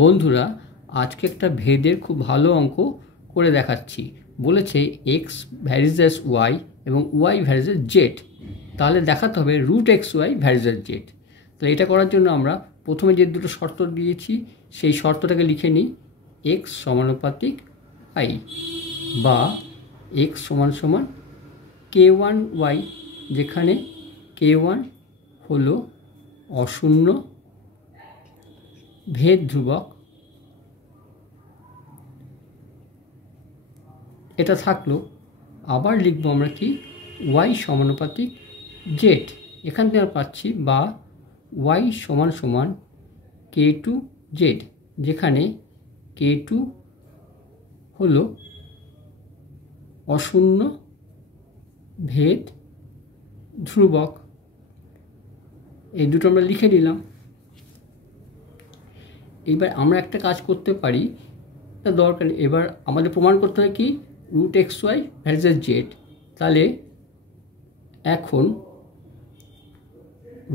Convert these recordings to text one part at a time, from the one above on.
বন্ধুরা, আজকে একটা ভেদের খুব ভালো অঙ্ক করে দেখাচ্ছি। বলেছে এক্স ভ্যারিজেস ওয়াই এবং ওয়াই ভ্যারিজেস জেড, তাহলে দেখাতে হবে root x y varies z. তাহলে এটা করার জন্য আমরা প্রথমে যে দুটো শর্ত দিয়েছি সেই শর্তটাকে লিখে নিই। এক্স সমানুপাতিক আই বা এক্স সমান সমান কে ওয়ান ওয়াই, যেখানে কে ওয়ান হলো অশূন্য ভেদ ধ্রুবক। এটা থাকলো। আবার লিখবো আমরা কি, ওয়াই সমানুপাতিক জেড। এখান থেকে আমরা পাচ্ছি বা ওয়াই সমান সমান কে টু জেড, যেখানে কে টু হলো অশূন্য ভেদ ধ্রুবক। এই দুটো আমরা লিখে নিলাম। এবার আমরা একটা কাজ করতে পারি, তা দরকার। এবার আমাদের প্রমাণ করতে হয় কি, root x y varies z. তাহলে এখন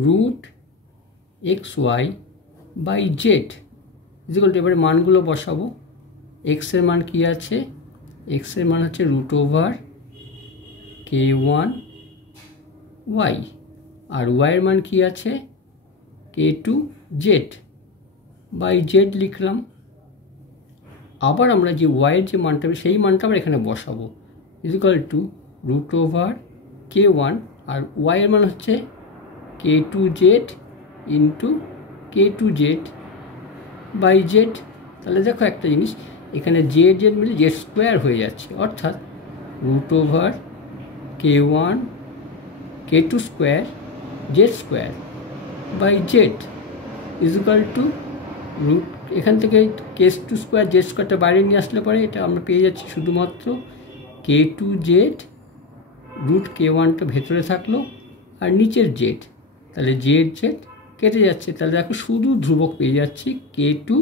root x y by z equal to, এবারে মানগুলো বসাবো। এক্সের মান কি আছে? এক্সের মান হচ্ছে root over k one y, আর ওয়াইয়ের মান কি আছে? K two z by z লিখলাম। আবার আমরা যে ওয়াইয়ের যে মানটা হবে সেই মানটা আমরা এখানে বসাবো, equal to root over k one, আর ওয়াইয়ের মান হচ্ছে k two z into k two z by z. তাহলে দেখো একটা জিনিস, এখানে জেড জেড মিলে জেড স্কোয়ার হয়ে যাচ্ছে, অর্থাৎ root over k one k two square z square by z equal to root, এখান থেকে কে টু স্কোয়ার জেড স্কোয়ারটা বাইরে নিয়ে আসলে পরে এটা আমরা পেয়ে যাচ্ছি শুধুমাত্র কে টু জেড, রুট কে ওয়ানটা ভেতরে থাকলো আর নিচের জেড, তাহলে জেড জেড কেটে যাচ্ছে। তাহলে দেখো শুধু ধ্রুবক পেয়ে যাচ্ছি কে টু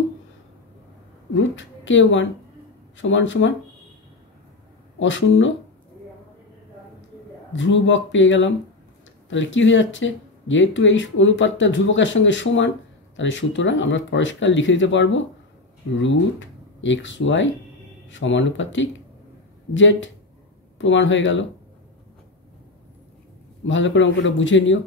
রুট কে ওয়ান সমান সমান অশূন্য ধ্রুবক পেয়ে গেলাম। তাহলে কী হয়ে যাচ্ছে, যেহেতু এই অনুপাতটা ধ্রুবকের সঙ্গে সমান, তাহলে সুতরাং আমরা পরিষ্কার লিখে দিতে পারবো রুট এক্স ওয়াই সমানুপাতিক জেড। প্রমাণ হয়ে গেল। ভালো করে অঙ্কটা বুঝে নিও।